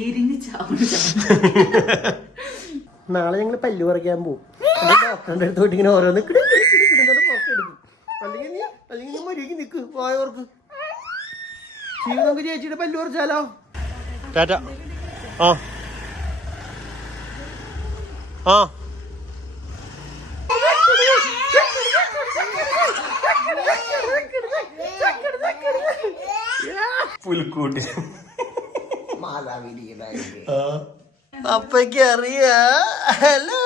എരിഞ്ഞ് നാളെ ഞങ്ങൾ പല്ലു പറിക്കാൻ പോകും ഡോക്ടറിന്റെ അടുത്ത് പോയിട്ട് ഇങ്ങനെ ഓരോന്ന് അല്ലെങ്കിൽ നീ അല്ലെങ്കിൽ നീ നിൽക്ക് നമുക്ക് ചേച്ചിയുടെ പല്ലു പറിച്ചാലോ? ടാറ്റ. ആ. ആ. പുൽക്കൂട്ടി അപ്പയ്ക്ക് അറിയാ. ഹലോ.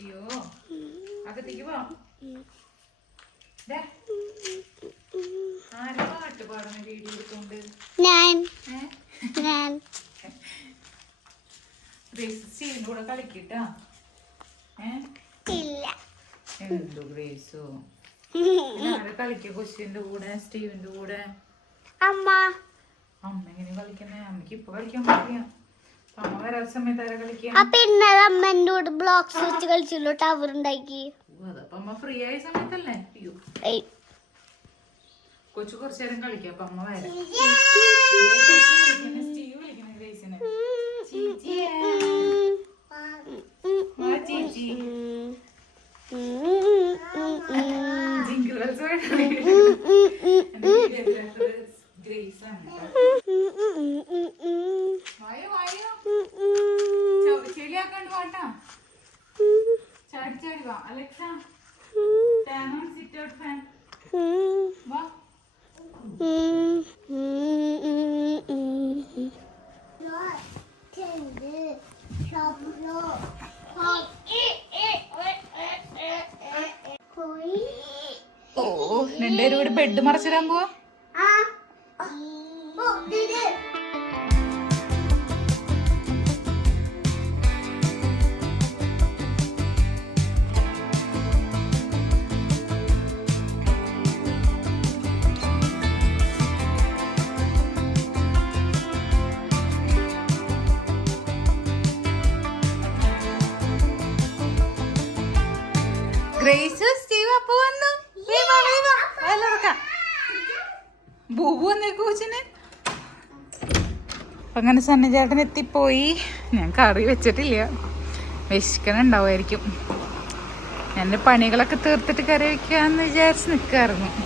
അയ്യോ. അകത്തേക്ക് പോ ദേ. ആരാ പാട്ട് പാടുന്ന വീഡിയോ എടുത്തോണ്ട്? ഞാൻ. ഞാൻ. സ്റ്റീവിന്റെ കൂടെ കളിക്കട്ടാ ഏ? ഇല്ല. എന്തു ഗ്രേസോ. കളിക്ക കൊച്ചിന്റെ കൂടെ സ്റ്റീവിന്റെ കൂടെ? അമ്മ. അമ്മ എങ്ങനെ കളിക്കുന്നേ? അമ്മയ്ക്ക് ഇപ്പൊ കളിക്കാൻ പറ്റില്ല അമ്മ വരാത്ത സമയത്ത് ആരാ കളിക്കുക അപ്പൊ ഇന്നലെ അമ്മന്റെ കൂടെ ബ്ലോക്സ് വെച്ച് കളിച്ചല്ലോ ടവർ ഉണ്ടാക്കി. അതപ്പൊ അമ്മ ഫ്രീ ആയ സമയത്തല്ലേ? അയ്യോ. കൊച്ചു കുറച്ചു നേരം കളിക്കാം അപ്പൊ അമ്മ വരാം. സ്റ്റീവ് വിളിക്കണേ ഗ്രേസിനെ. ചീച്ചിയെ. ചീച്ചി. ജിങ്കിൾ രണ്ടുപേരും കൂടി ബെഡ് മറച്ചിടാൻ പോവാ. അപ്പൊ അങ്ങനെ സന്നചേട്ടൻ എത്തിപ്പോയി. ഞാൻ കറി വെച്ചിട്ടില്ല. വിശക്കണുണ്ടാവുമായിരിക്കും. എന്റെ പണികളൊക്കെ തീർത്തിട്ട് കറി വെക്കാന്ന് വിചാരിച്ച് നിൽക്കാറുണ്ട്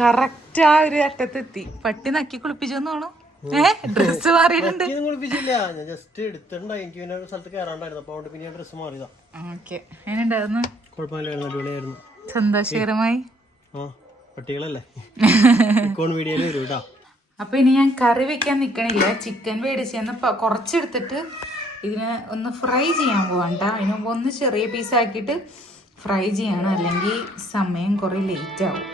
കറക്റ്റ് ആ ഒരു അറ്റത്തെത്തി പട്ടി നക്കി കുളിപ്പിച്ചെന്ന് തോന്നുന്നു. ഏ ഡ്രസ് മാറിയിട്ടുണ്ട്. ഞാൻ ജസ്റ്റ് എടുത്തിട്ടുണ്ടായി. എനിക്ക് പിന്നെ ഒരു സ്ഥലത്ത് കയറാണ്ടായിരുന്നു. അപ്പൊ അതുകൊണ്ട് പിന്നെ ഡ്രസ്സ് മാറിയതാ. ഓക്കെ. എങ്ങനെയുണ്ടായിരുന്നു? കുഴപ്പമില്ലായിരുന്നു അടിപൊളിയായിരുന്നു. സന്തോഷകരമായി? ആ പട്ടികളല്ലേ? ഇക്കോൺ വീഡിയോയിൽ വരും കേട്ടോ അപ്പൊ ഇനി ഞാൻ കറി വെക്കാൻ നിക്കണില്ല. ചിക്കൻ മേടിച്ചെന്ന് കുറച്ചെടുത്തിട്ട് ഇതിന് ഒന്ന് ഫ്രൈ ചെയ്യാൻ പോകണ്ട അതിന് മുമ്പ് ഒന്ന് ചെറിയ പീസാക്കിയിട്ട് ഫ്രൈ ചെയ്യണം. അല്ലെങ്കിൽ സമയം കുറെ ലേറ്റ് ആവും.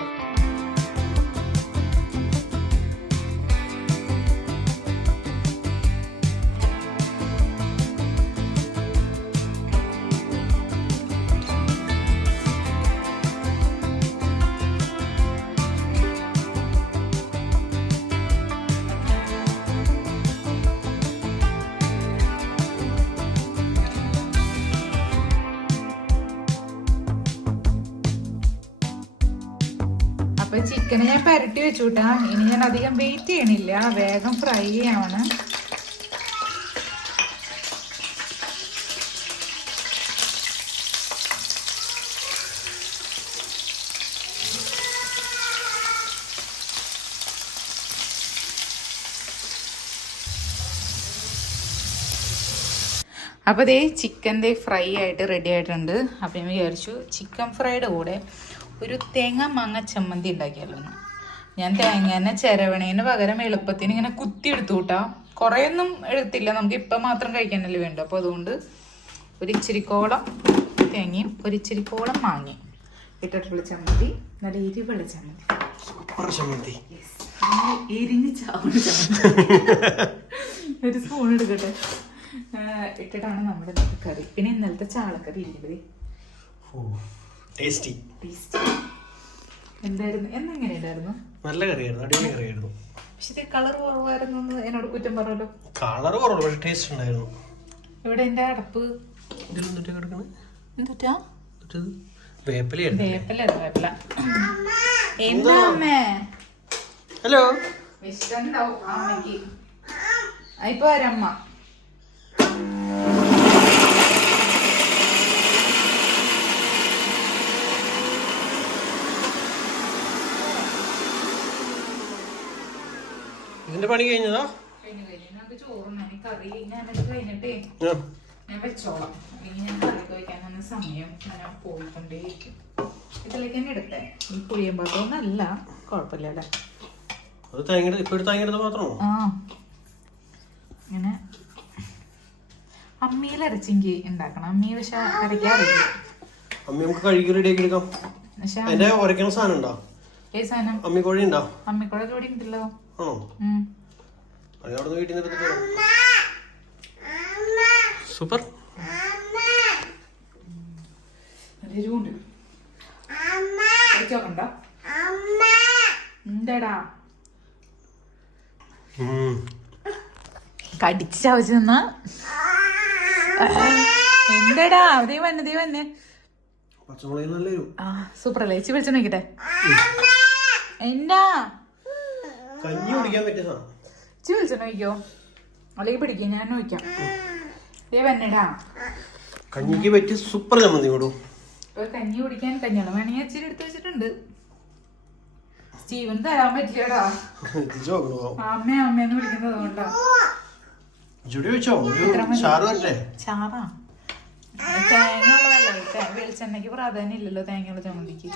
അപ്പൊ ചിക്കന് ഞാൻ പരട്ടി വെച്ചുട്ടാ. ഇനി ഞാൻ അധികം വെയിറ്റ് ചെയ്യണില്ല. വേഗം ഫ്രൈ ചെയ്യാണ്. അപ്പോൾ ദേ ചിക്കന്റെ ഫ്രൈ ആയിട്ട് റെഡി ആയിട്ടുണ്ട്. അപ്പം വിചാരിച്ചു ചിക്കൻ ഫ്രൈയുടെ കൂടെ. ഒരു തേങ്ങ മാങ്ങ ചമ്മന്തി ഉണ്ടാക്കിയാലോ ഞാൻ തേങ്ങേനെ ചിരവണേന് പകരം എളുപ്പത്തിന് ഇങ്ങനെ കുത്തി എടുത്തു കൂട്ടാ കുറേയൊന്നും എടുത്തില്ല. നമുക്ക് ഇപ്പം മാത്രം കഴിക്കാനല്ലേ വേണ്ടു. അപ്പോൾ അതുകൊണ്ട് ഒരു ഇച്ചിരിക്കോളം തേങ്ങയും ഒരു ഇച്ചിരിക്കോളം മാങ്ങയും. ഇട്ടിട്ടുള്ള ചമ്മന്തി നല്ല എരിവുള്ള ചമ്മന്തി. ചമ്മന്തി. എരിഞ്ഞ് ചാവണ ഒരു സ്പൂൺ എടുക്കട്ടെ. ഇട്ടിട്ടാണ് നമ്മുടെ കറി. പിന്നെ ഇന്നലത്തെ ചാളക്കറി ഇല്ലേ ടേസ്റ്റി ടേസ്റ്റ് എന്തായിരുന്നു? എന്നെങ്ങനെ ഉണ്ടായിരുന്നു? നല്ല കറിയായിരുന്നു. അടിപൊളി കറിയായിരുന്നു. പക്ഷെ ഇത് കളർ കുറവായിരുന്നു എന്നോട് കുറ്റം പറഞ്ഞല്ലോ. കളർ കുറവുള്ളൂ പക്ഷെ ടേസ്റ്റ് ഉണ്ടായിരുന്നു. ഇവിടെ എന്റെ അടപ്പ്? കിടക്കണേ? എന്തുറ്റാ വേപ്പില വേപ്പില എന്താ? അമ്മേ? ഹലോ? ഇപ്പൊ വരമ്മ ഇതിന്റെ പണി കഴിഞ്ഞതാ? ഞാൻ കഴിഞ്ഞിട്ടേ ഞാൻ വെച്ചോളാം. ഇനി ഞാൻ കറിക്ക് വയ്ക്കാൻ വന്ന സമയം ഞാൻ പോയിക്കൊണ്ടേയിരിക്കും. ഇതിലേക്ക് തന്നെ എടുത്തേ. ഈ പുളിയൻ കുഴപ്പമില്ല അല്ലേ? അത് തേങ്ങ ഇപ്പൊ തേങ്ങ ആ. ഇങ്ങനെ അമ്മിയിൽ അരച്ചെങ്കിൽ ഉണ്ടാക്കണം. അമ്മി പക്ഷെ അരയ്ക്കാറില്ല അമ്മ നമുക്ക് കഴുകി റെഡിയാക്കി എടുക്കാം. പക്ഷെ അതിന്റെ ഉരയ്ക്കണ സാധനം ഉണ്ടോ? ഏ സാധനം? അമ്മി കോഴി ഉണ്ടോ? അമ്മിക്കുഴ ഇവിടെ ഉണ്ടല്ലോ ആണോ ഉം. അവിടെ നിന്ന് വീട്ടിൽ നിന്ന് എടുത്തിട്ട് സൂപ്പർ. എരിവുണ്ട്. കഴിച്ചോക്കണ്ട എന്താടാ കടിച്ച് ചവച്ച് നിന്നാ? എന്താടാ? വന്നെ ദേ വന്നെ. പച്ചമുളക് നല്ല ആ സൂപ്പർ അല്ലേ ചേച്ചി വിളിച്ചു നോക്കിട്ടെ എന്നാ? കഞ്ഞി കുടിക്കാൻ പറ്റിയ സാധനം. വിളിച്ചു നോക്കിക്കോ അല്ലെങ്കിൽ പിടിക്കും ഞാൻ നോക്കാം ദേ വന്നെടാ കഞ്ഞിക്ക് പറ്റിയ സൂപ്പർ ചമ്മന്തി കൊടുക്കും ഇപ്പൊ കഞ്ഞി കുടിക്കാൻ കഞ്ഞോളം വേണമെങ്കിൽ അച്ഛൻ എടുത്ത് വെച്ചിട്ടുണ്ട്. സ്റ്റീവൻ തരാൻ പറ്റില്ലടാ. അമ്മ അമ്മയെന്ന് വിളിക്കുന്നത് കൊണ്ടാ. ജുടി വെച്ചോ? ഒരു ചാറ് വരട്ടെ ചാറാ? തേങ്ങ ഉള്ളതല്ലേ വെളിച്ചെണ്ണയ്ക്ക് പ്രാധാന്യം ഇല്ലല്ലോ തേങ്ങയുള്ള ചമ്മന്തിക്ക്.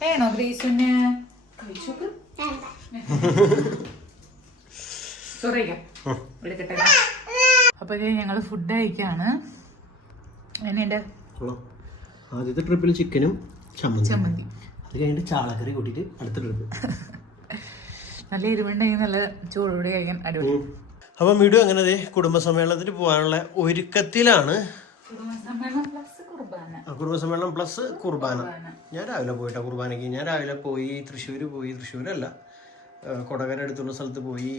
വേണോ ഗ്രീസുന്? എടുക്കട്ടെ അപ്പൊ ഇത് ഞങ്ങൾ ഫുഡ് കഴിക്കാണ്. എങ്ങനെയുണ്ട്. ആദ്യത്തെ ട്രിപ്പിൽ ചിക്കനും ചമ്മന്തി ചമ്മന്തി. അത് കഴിഞ്ഞിട്ട് ചാളക്കറി കൂട്ടിയിട്ട് അടുത്ത ട്രിപ്പ് നല്ല എരിവുണ്ടെങ്കിൽ നല്ല ചോറോടെ കഴിക്കാൻ അടിപൊളി. അപ്പം വീഡിയോ അങ്ങനെ ദേ കുടുംബസമ്മേളനത്തിന് പോകാനുള്ള ഒരുക്കത്തിലാണ്. കുടുംബസമ്മേളനം കുടുംബസമ്മേളനം പ്ലസ് കുർബാന. ഞാൻ രാവിലെ പോയിട്ടാ കുർബാനയ്ക്ക് ഞാൻ രാവിലെ പോയി തൃശ്ശൂർ പോയി. തൃശ്ശൂരല്ല. കൊടകര അടുത്തുള്ള സ്ഥലത്ത് പോയി.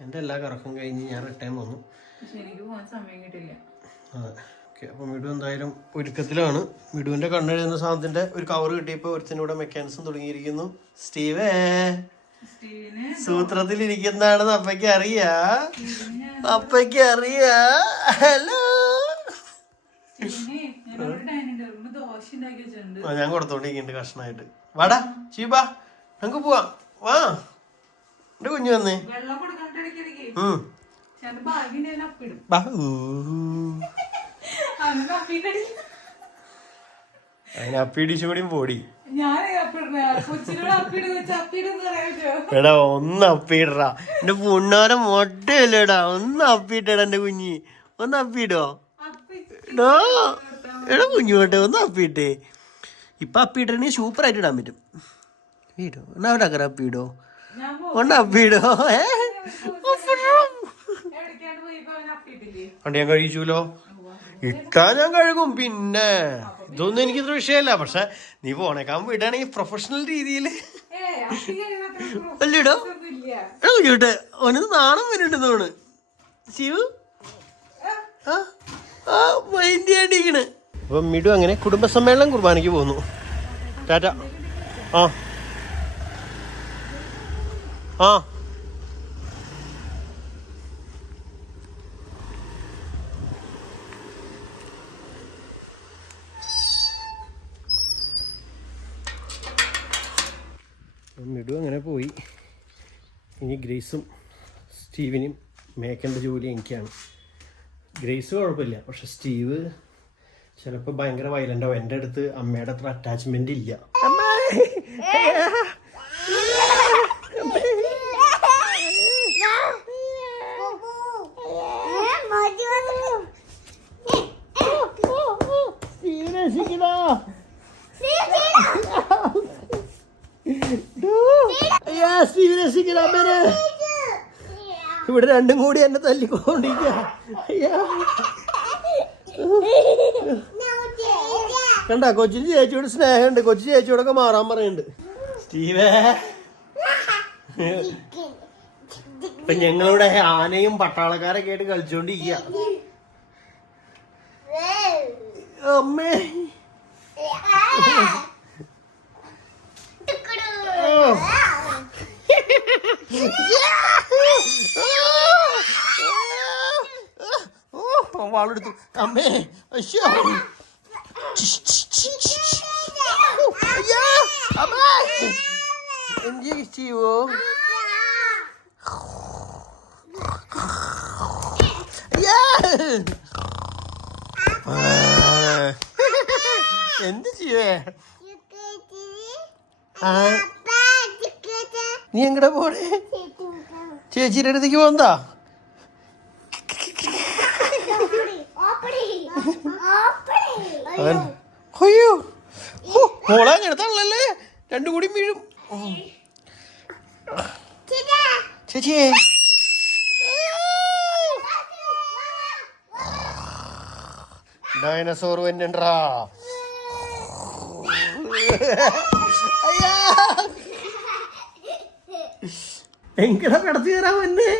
എന്റെ എല്ലാ കറക്കം കഴിഞ്ഞ് ഞാൻ റിട്ടേൺ വന്നു. അതെ. ഓക്കെ അപ്പം വീഡിയോ എന്തായാലും ഒരുക്കത്തിലാണ്. വീഡിയോന്റെ കണ്ണെഴുതുന്ന സാധനത്തിന്റെ ഒരു കവർ കിട്ടിയപ്പോൾ ഒരുത്തിനൂടെ മെക്കാനിസം തുടങ്ങിയിരിക്കുന്നു. സ്റ്റീവേ സൂത്രത്തിൽ സൂത്രത്തിലിരിക്കുന്നതാണെന്ന് അപ്പയ്ക്ക് അറിയാ. അപ്പയ്ക്ക് അറിയാ. ഹലോ ഞാൻ കൊടുത്തോണ്ടിരിക്കുന്നുണ്ട് കഷ്ണമായിട്ട് വാടാ ചീപ്പാ നമുക്ക് പോവാ. വാ. എന്റെ കുഞ്ഞു വന്നേ. അങ്ങനെ അപ്പിന്റെ കൂടിയും പോടി. എടാ ഒന്ന് അപ്പിടറാ എന്റെ പുണ്ണാരം മൊട്ടയല്ലേടാ. ഒന്ന് അപ്പിട്ടടാ എന്റെ കുഞ്ഞി. ഒന്ന് അപ്പീടോ അപ്പി എടാ എടാ കുഞ്ഞു വേട്ടെ ഒന്ന് അപ്പിയിട്ടേ. ഇപ്പൊ അപ്പിയിട്ടെങ്കിൽ സൂപ്പർ ആയിട്ട് ഇടാൻ പറ്റും. വീടോ എന്നാ അവിടെ അക്കറ അപ്പിയിടോ? ഒന്ന് അപ്പിയിടോ ഏണ്ട ഞാൻ കഴിച്ചൂലോ? ഇട്ടാ ഞാൻ കഴുകും പിന്നെ. ഇതൊന്നും എനിക്ക് ഇത്ര വിഷയമല്ല പക്ഷെ നീ പോണേക്കാൻ പോയിട്ടാണെങ്കിൽ പ്രൊഫഷണൽ രീതിയിൽ അല്ലിടോ? കുഞ്ഞോട്ടെ അവനത് നാണം വരുന്നുണ്ട് തോണ് ശിവു? ആ? അപ്പം മിടു അങ്ങനെ കുടുംബസമ്മേളനം കുർബാനയ്ക്ക് പോകുന്നു. ടാറ്റ. ആ. ആ. മിടു അങ്ങനെ പോയി. ഇനി ഗ്രേസും സ്റ്റീവിനും മേക്കേണ്ട ജോലി എനിക്കാണ്. ഗ്രേസ് കുഴപ്പമില്ല. പക്ഷെ സ്റ്റീവ് ചിലപ്പോൾ ഭയങ്കര വയലന്റ് ആവും. എന്റെ അടുത്ത് അമ്മയുടെ അത്ര അറ്റാച്ച്മെന്റ് ഇല്ല. ഇവിടെ രണ്ടും കൂടി എന്നെ തല്ലിക്കൊണ്ടിരിക്കുക കണ്ട കൊച്ചിന് ചേച്ചിയോട് സ്നേഹമുണ്ട്. കൊച്ചു ചേച്ചിയോടൊക്കെ മാറാൻ പറയുന്നുണ്ട്. സ്റ്റീവേ. ഇപ്പൊ ഞങ്ങളിവിടെ ആനയും പട്ടാളക്കാരൊക്കെ ആയിട്ട് കളിച്ചോണ്ടിരിക്കുക അമ്മേ. ഓ അമ്മേ അശ്യോ അയ്യോ അമ്മേ. എന്ത് ചെയ്യോ അയ്യോ. എന്ത് ചെയ്യേ നീ എങ്ങടെ പോണേ? ചേച്ചിയുടെ അടുത്തേക്ക് പോന്താ അവൻ അയ്യോ. മോളെ അങ്ങനത്താണല്ലേ രണ്ടു കൂടി വീഴും. ചേച്ചിയേ. ഡൈനസോർ വെന്നണ്ടാ എങ്കടാ കടത്തി കയറാൻ എന്നെ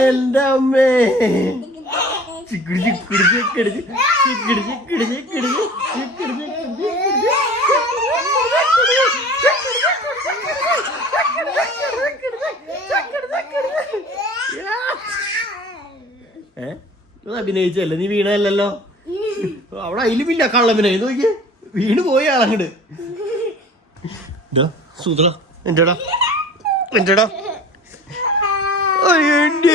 എന്റെ അമ്മേ. ഏ? അഭിനയിച്ചല്ലേ നീ വീണല്ലോ അവിടെ അതിലുമില്ല കള്ളഭിനയം ഇത് നോക്കിയേ. വീണ് പോയി ആളങ്ങട്. സൂത്ര എന്റെടാ. എന്റെടാ. വീണു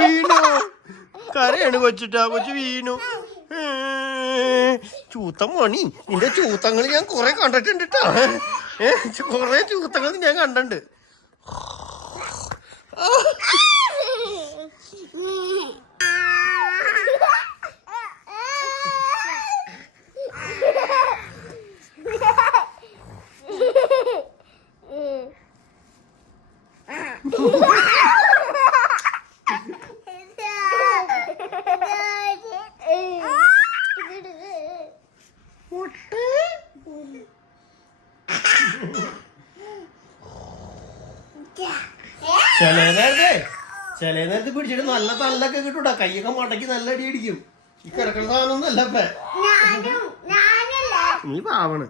വീണു. കരയാണ് കൊച്ചിട്ടാ കൊച്ചു വീണു. ചൂത്ത മണി. നിന്റെ ചൂത്തങ്ങൾ ഞാൻ കുറെ കണ്ടിട്ടുണ്ട് ട്ടാ. ഏ കുറെ ചൂത്തങ്ങൾ ഞാൻ കണ്ടിട്ടുണ്ട്. ചില നേരത്തെ ചില നേരത്തെ പിടിച്ചിട്ട് നല്ല തല്ലൊക്കെ കിട്ടൂടാ കൈയൊക്കെ മടക്കി നല്ല അടി അടിക്കും. ഈ കിടക്കുന്ന സാധനമൊന്നല്ല നീ പാവണ്.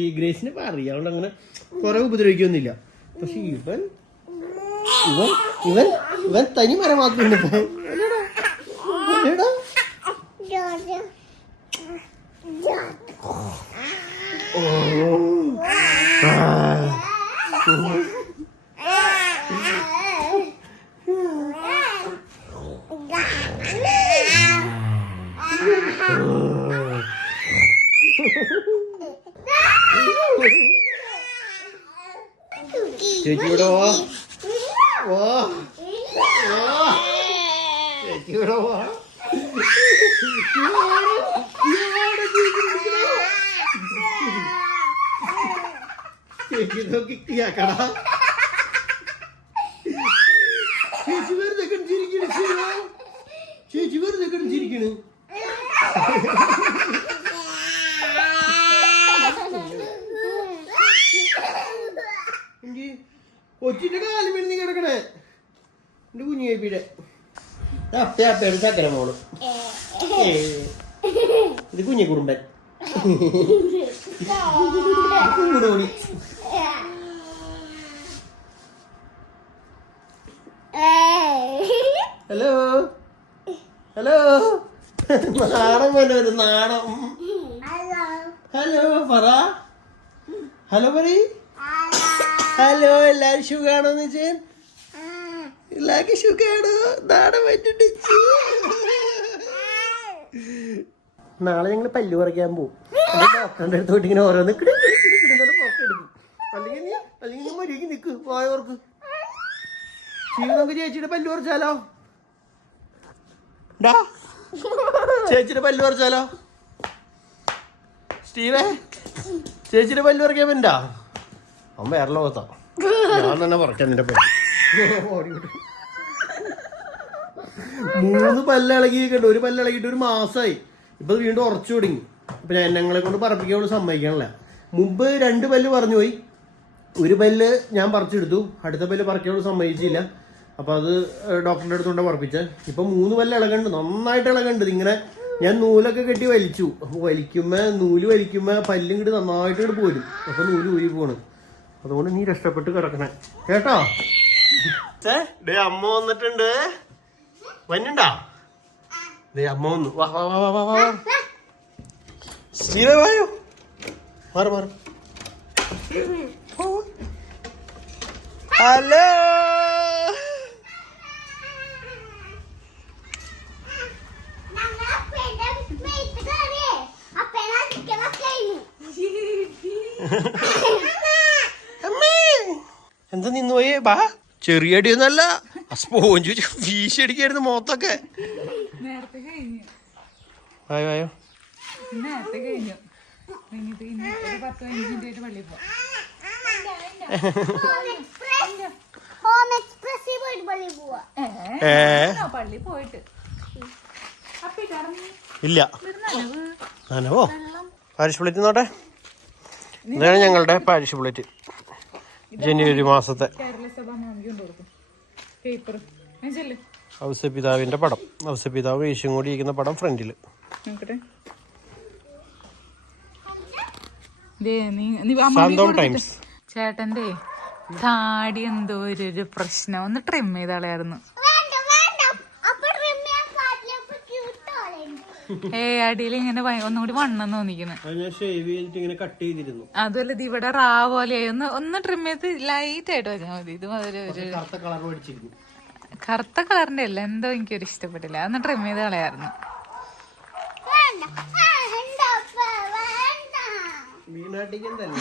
ഈ ഗ്രേസിന് ഇപ്പൊ അറിയാവുണ്ട് അങ്ങനെ കുറെ ഉപദ്രവിക്കൊന്നുമില്ല. പക്ഷെ ഇവൻ ഇവൻ ഇവൻ ഇവൻ തനി മരം മാത്രമേ ചേച്ചി നോക്കി കേക്കടാ ചേച്ചി വെറുതെ കിടന്നിരിക്കണ ചേച്ചി വെറുതെ കൊച്ചിന്റെ കാലം വീണ് നീ കിടക്കണേ. എന്റെ കുഞ്ഞു കേപ്പിയുടെ അപ്പ അപ്പയുടെ ചക്കര മോൾ. ഇത് കുഞ്ഞു കുറുമ്പൻ കൂടോടി ഹലോ ഹലോ നാണം പോലെ ഒരു നാണം ഹലോ പറ. ഹലോ പറ ഹലോ എല്ലാരും സുഖാണോന്ന് വെച്ചാൽ എല്ലാവർക്കും സുഖാണോ. നാണം പറ്റിട്ട് നാളെ ഞങ്ങൾ പല്ലു പറിക്കാൻ പോകും ഡോക്ടറിന്റെ അടുത്ത് പോയിട്ട് ഇങ്ങനെ ഓരോന്ന് അല്ലെങ്കിൽ അല്ലെങ്കിൽ മര്യാദയ്ക്ക് നിൽക്ക് നമുക്ക് ചേച്ചിയുടെ പല്ല് പറിച്ചാലോ? ഡാ. ചേച്ചിയുടെ പല്ല് പറിച്ചാലോ? സ്റ്റീവേ ചേച്ചിയുടെ പല്ല് പറിക്കാൻ പറ്റാ അവൻ വേറെ ഞാൻ തന്നെ പറിക്കാൻ നിന്റെ പല്ല്. മൂന്ന് പല്ല് ഇളകിയിട്ടുണ്ട്. ഒരു പല്ല് ഇളകിയിട്ട് ഒരു മാസമായി ഇപ്പൊ വീണ്ടും ഉറച്ചു തുടങ്ങി. ഇപ്പൊ ഞാൻ ഞങ്ങളെ കൊണ്ട് പറപ്പിക്കാൻ സമ്മതിക്കണല്ല മുമ്പ് രണ്ട് പല്ല് പറഞ്ഞു പോയി. ഒരു പല്ല് ഞാൻ പറിച്ചെടുത്തു. അടുത്ത പല്ല് പറിക്കാനുള്ള സമ്മതിച്ചില്ല. അപ്പൊ അത് ഡോക്ടറിന്റെ അടുത്തുകൊണ്ട് പറപ്പിച്ച ഇപ്പൊ മൂന്ന് പല്ല് ഇളകണ്ട് നന്നായിട്ട് ഇളകണ്ട്. ഇങ്ങനെ ഞാൻ നൂലൊക്കെ കെട്ടി വലിച്ചു. അപ്പൊ വലിക്കുമ്പോ നൂൽ വലിക്കുമ്പോ പല്ലും കിട്ടി നന്നായിട്ട് ഇങ്ങോട്ട് പോരും. അപ്പൊ നൂൽ ഊരി പോണ്. അതുകൊണ്ട് നീ രക്ഷപ്പെട്ട് കിടക്കണേ. കേട്ടോ? ഡേ അമ്മ വന്നിട്ടുണ്ട്. വന്നുണ്ടാ? ദേ അമ്മ വന്നു. വാ വാ വാ വാ വാ വായോ? മാറ് മാറ്. ഹലോ? എന്താ നിന്ന് പോയേ? ബാ. ചെറിയ അടിയൊന്നല്ല. സ്പോഞ്ച് വീശടിക്കായിരുന്നു മോത്തൊക്കെ വായോ വായോ. ഇല്ല. നനവോ. പാരിഷ് വിളിക്കുന്നോട്ടെ ഇതാണ് ഞങ്ങളുടെ പാരിഷ് ബുള്ളറ്റ് ജനുവരി മാസത്തെ. ഔസപിതാവിന്റെ പടം. ഔസപിതാവ് യേശുവും കൂടി ഇരിക്കുന്ന പടം ഫ്രണ്ടിൽ. ചേട്ടന്റെ താടി എന്തോ ഒരു പ്രശ്നം. ഒന്ന് ട്രിം ചെയ്താളായിരുന്നു ഏ അടിയിൽ ഇങ്ങനെ ഒന്നുകൂടി വണ്ണം തോന്നിക്കുന്നു. ഞാൻ ഷേവ് ചെയ്തിട്ട് ഇങ്ങനെ കട്ട് ചെയ്തിരുന്നു. അതുമല്ല ഇത് ഇവിടെ റാ പോലെയായി. ഒന്ന് ഒന്ന് ട്രിം ചെയ്ത് ലൈറ്റ് ആയിട്ട് വെച്ചാൽ മതി. ഇത് ഒരു ഒരു കറുത്ത കളർ മേടിച്ചിരുന്നു. കറുത്ത കളറിന്റെ അല്ല എന്തോ എനിക്കൊരു ഇഷ്ടപ്പെട്ടില്ല. അന്ന് ട്രിം ചെയ്ത് കളയായിരുന്നു. വേണ്ട. വേണ്ട അപ്പ, വേണ്ട വീണാട്ടിക്കൻ തന്നെ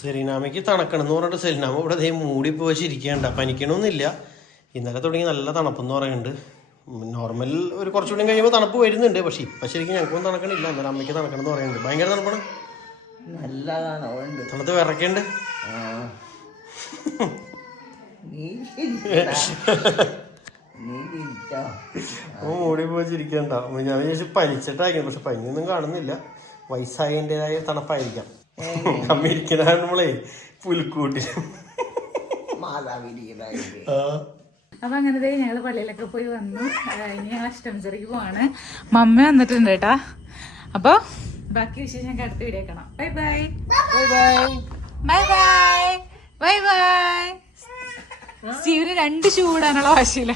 സെലീനാമയ്ക്ക് തണുക്കണമെന്ന് പറഞ്ഞിട്ട് സെറീനാമ ഇവിടെ ദേ മൂടി പോയി ചിരിക്കണ്ട പനിക്കണമെന്നില്ല ഇന്നലെ തുടങ്ങി നല്ല തണുപ്പെന്ന് പറയുന്നുണ്ട്. നോർമൽ ഒരു കുറച്ചുകൂടി കഴിയുമ്പോൾ തണുപ്പ് വരുന്നുണ്ട്. പക്ഷെ ഇപ്പം ശരിക്കും ഞങ്ങൾക്കൊന്നും തണുക്കണില്ല. എന്നാലും അമ്മയ്ക്ക് തണുക്കണം എന്ന് പറയുന്നുണ്ട്. ഭയങ്കര തണുപ്പാണ്. നല്ലതാണ്. തണുത്ത് ഓ മൂടി പോയി ചിരിക്കണ്ട ഞാൻ വിചാരിച്ചു പനിച്ചിട്ടായിരിക്കും. പക്ഷെ പനിയൊന്നും കാണുന്നില്ല. വയസ്സായതിന്റെതായ തണുപ്പായിരിക്കാം. അമ്മയിരിക്കുന്ന നമ്മളെ പുൽക്കൂട്ടിൽ. അപ്പൊ അങ്ങനെ ഞങ്ങൾ പള്ളിയിലൊക്കെ പോയി വന്നു. ഇനി ഞങ്ങൾ അഷ്ടമിച്ചറിക്ക് പോവാണ്. മമ്മ വന്നിട്ടുണ്ട് കേട്ടാ. അപ്പൊ ബാക്കി വിശേഷം ഞങ്ങൾക്ക് അടുത്ത വീഡിയോ കാണാം. Bye bye. Bye bye bye. Bye bye. Bye സ്റ്റീവിന് രണ്ട് ഷൂ ഇടാനുള്ള വാശിയില്ല